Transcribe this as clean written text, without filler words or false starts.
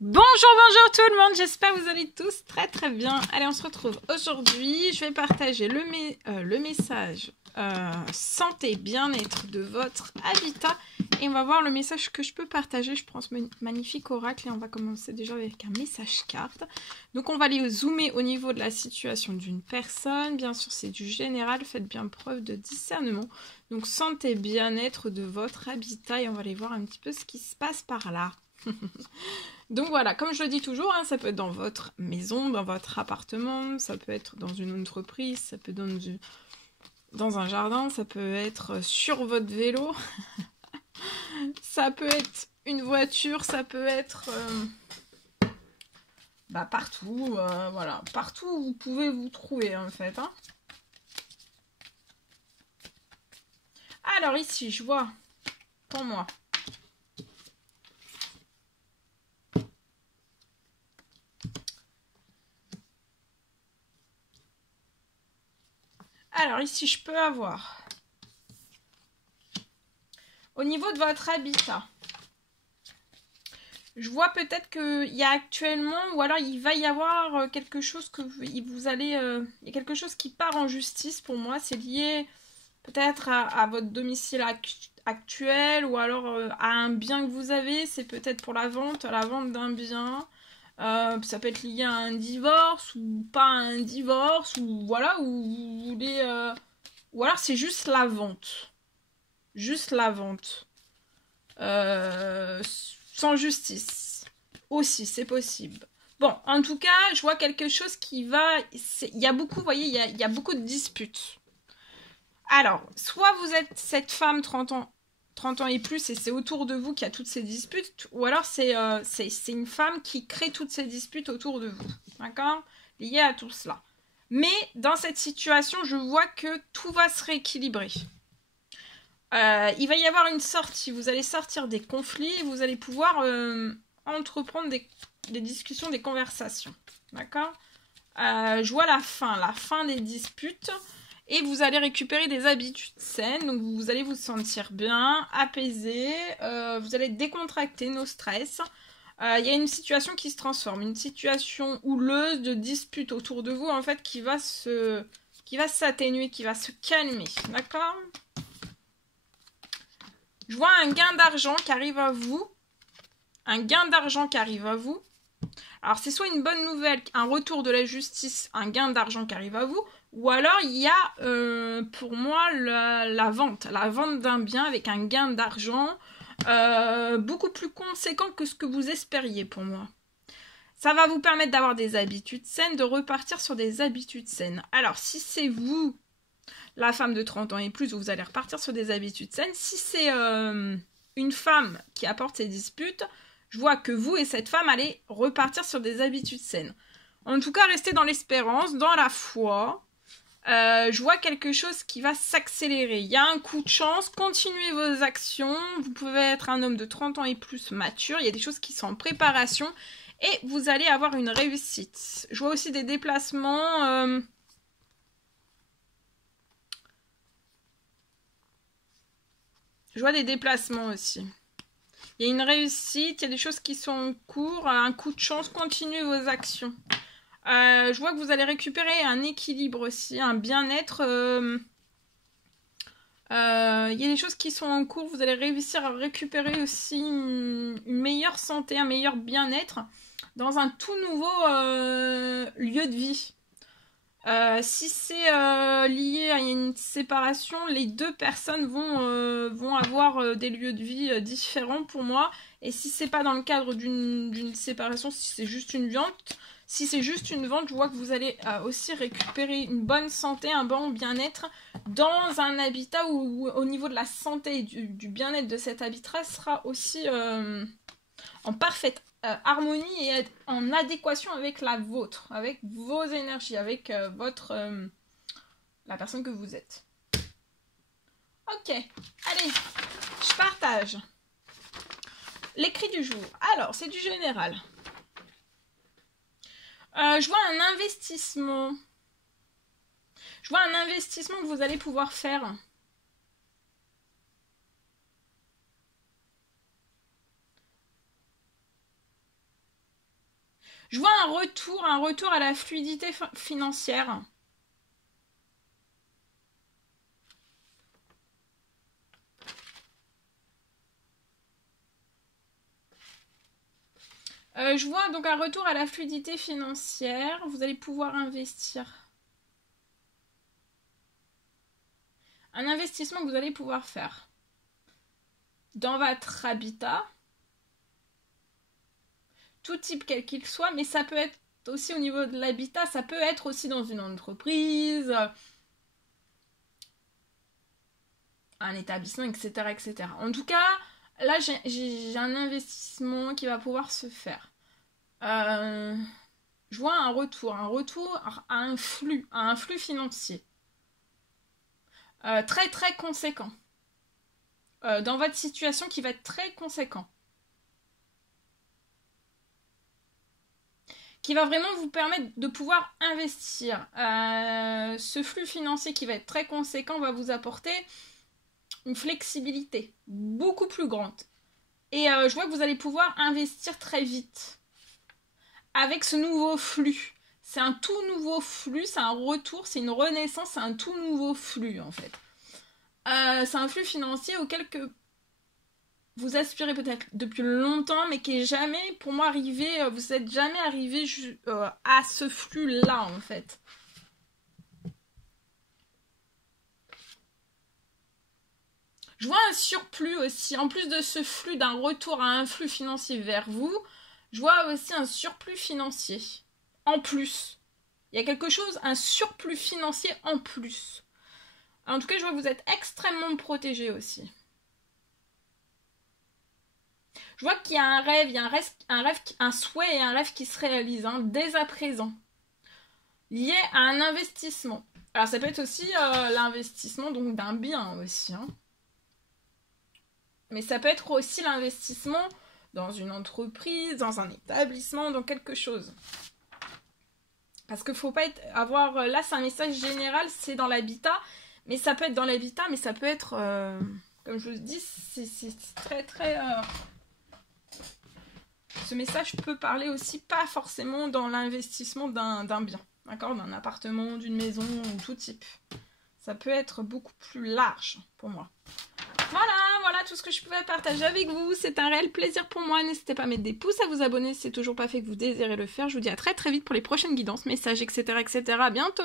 Bonjour, bonjour tout le monde, j'espère que vous allez tous très bien. Allez, on se retrouve aujourd'hui. Je vais partager le message santé, bien-être de votre habitat. Et on va voir le message que je peux partager. Je prends ce magnifique oracle et on va commencer déjà avec un message carte. Donc on va aller zoomer au niveau de la situation d'une personne. Bien sûr, c'est du général, faites bien preuve de discernement. Donc santé, bien-être de votre habitat et on va aller voir un petit peu ce qui se passe par là. Donc voilà, comme je le dis toujours, hein, ça peut être dans votre maison, dans votre appartement, ça peut être dans une entreprise, ça peut être dans un jardin, ça peut être sur votre vélo, ça peut être une voiture, ça peut être partout, voilà, partout où vous pouvez vous trouver en fait. Hein. Alors ici, je vois, pour moi, alors ici, je peux avoir, au niveau de votre habitat, je vois peut-être qu'il y a actuellement, ou alors il va y avoir quelque chose que vous allez... il y a quelque chose qui part en justice pour moi. C'est lié peut-être à votre domicile actuel, ou alors à un bien que vous avez. C'est peut-être pour la vente d'un bien. Ça peut être lié à un divorce, ou pas à un divorce, ou voilà, ou vous voulez... ou alors c'est juste la vente. Juste la vente. Sans justice. Aussi, c'est possible. Bon, en tout cas, je vois quelque chose qui va... Il y a beaucoup, vous voyez, il y a beaucoup de disputes. Alors, soit vous êtes cette femme 30 ans et plus, et c'est autour de vous qu'il y a toutes ces disputes, ou alors c'est une femme qui crée toutes ces disputes autour de vous. D'accord? Liées à tout cela. Mais dans cette situation, je vois que tout va se rééquilibrer. Il va y avoir une sortie, vous allez sortir des conflits, vous allez pouvoir entreprendre des discussions, des conversations. D'accord? Je vois la fin des disputes, et vous allez récupérer des habitudes saines, donc vous allez vous sentir bien, apaisé, vous allez décontracter nos stress. Il y a une situation qui se transforme, une situation houleuse de dispute autour de vous, en fait, qui va s'atténuer, qui va se calmer. D'accord? Je vois un gain d'argent qui arrive à vous. Un gain d'argent qui arrive à vous. Alors, c'est soit une bonne nouvelle, un retour de la justice, un gain d'argent qui arrive à vous, ou alors il y a, pour moi, la vente d'un bien avec un gain d'argent beaucoup plus conséquent que ce que vous espériez pour moi. Ça va vous permettre d'avoir des habitudes saines, de repartir sur des habitudes saines. Alors, si c'est vous, la femme de 30 ans et plus, vous allez repartir sur des habitudes saines. Si c'est une femme qui apporte ces disputes, je vois que vous et cette femme allez repartir sur des habitudes saines. En tout cas, restez dans l'espérance, dans la foi. Je vois quelque chose qui va s'accélérer. Il y a un coup de chance, continuez vos actions. Vous pouvez être un homme de 30 ans et plus mature. Il y a des choses qui sont en préparation et vous allez avoir une réussite. Je vois aussi des déplacements... Je vois des déplacements aussi. Il y a une réussite, il y a des choses qui sont en cours, un coup de chance, continuez vos actions. Je vois que vous allez récupérer un équilibre aussi, un bien-être. Il y a des choses qui sont en cours, vous allez réussir à récupérer aussi une meilleure santé, un meilleur bien-être dans un tout nouveau lieu de vie. Si c'est lié à une séparation, les deux personnes vont avoir des lieux de vie différents pour moi. Et si c'est pas dans le cadre d'une séparation, si c'est juste une vente, je vois que vous allez aussi récupérer une bonne santé, un bon bien-être dans un habitat où au niveau de la santé et du bien-être de cet habitat sera aussi en parfaite harmonie et en adéquation avec la vôtre, avec vos énergies, avec la personne que vous êtes. Ok, allez, je partage. L'écrit du jour. Alors, c'est du général. Je vois un investissement. Je vois un investissement que vous allez pouvoir faire. Je vois un retour à la fluidité financière. Je vois donc un retour à la fluidité financière. Vous allez pouvoir investir. Un investissement que vous allez pouvoir faire dans votre habitat. Tout type quel qu'il soit, mais ça peut être aussi au niveau de l'habitat, ça peut être aussi dans une entreprise, un établissement, etc. etc. En tout cas, là, j'ai un investissement qui va pouvoir se faire. Je vois un retour à un flux financier. Très très conséquent. Dans votre situation qui va être très conséquent. Qui va vraiment vous permettre de pouvoir investir. Ce flux financier qui va être très conséquent va vous apporter une flexibilité beaucoup plus grande. Et je vois que vous allez pouvoir investir très vite avec ce nouveau flux. C'est un tout nouveau flux, c'est un retour, c'est une renaissance, c'est un tout nouveau flux en fait. C'est un flux financier auquel que vous aspirez peut-être depuis longtemps, mais qui est jamais, pour moi, arrivé, vous n'êtes jamais arrivé à ce flux-là, en fait. Je vois un surplus aussi, en plus de ce flux d'un retour à un flux financier vers vous, je vois aussi un surplus financier, en plus. Il y a quelque chose, un surplus financier en plus. En tout cas, je vois que vous êtes extrêmement protégé aussi. Je vois qu'il y a un rêve, un souhait et un rêve qui se réalisent dès à présent, lié à un investissement. Alors ça peut être aussi l'investissement donc d'un bien aussi. Mais ça peut être aussi l'investissement dans une entreprise, dans un établissement, dans quelque chose. Parce qu'il ne faut pas avoir... Là, c'est un message général, c'est dans l'habitat. Mais ça peut être dans l'habitat, mais ça peut être... comme je vous dis, c'est très très... Ce message peut parler aussi pas forcément dans l'investissement d'un bien. D'accord, d'un appartement, d'une maison, ou tout type. Ça peut être beaucoup plus large pour moi. Voilà tout ce que je pouvais partager avec vous. C'est un réel plaisir pour moi. N'hésitez pas à mettre des pouces, à vous abonner si c'est toujours pas fait que vous désirez le faire. Je vous dis à très très vite pour les prochaines guidances, messages, etc. etc. À bientôt.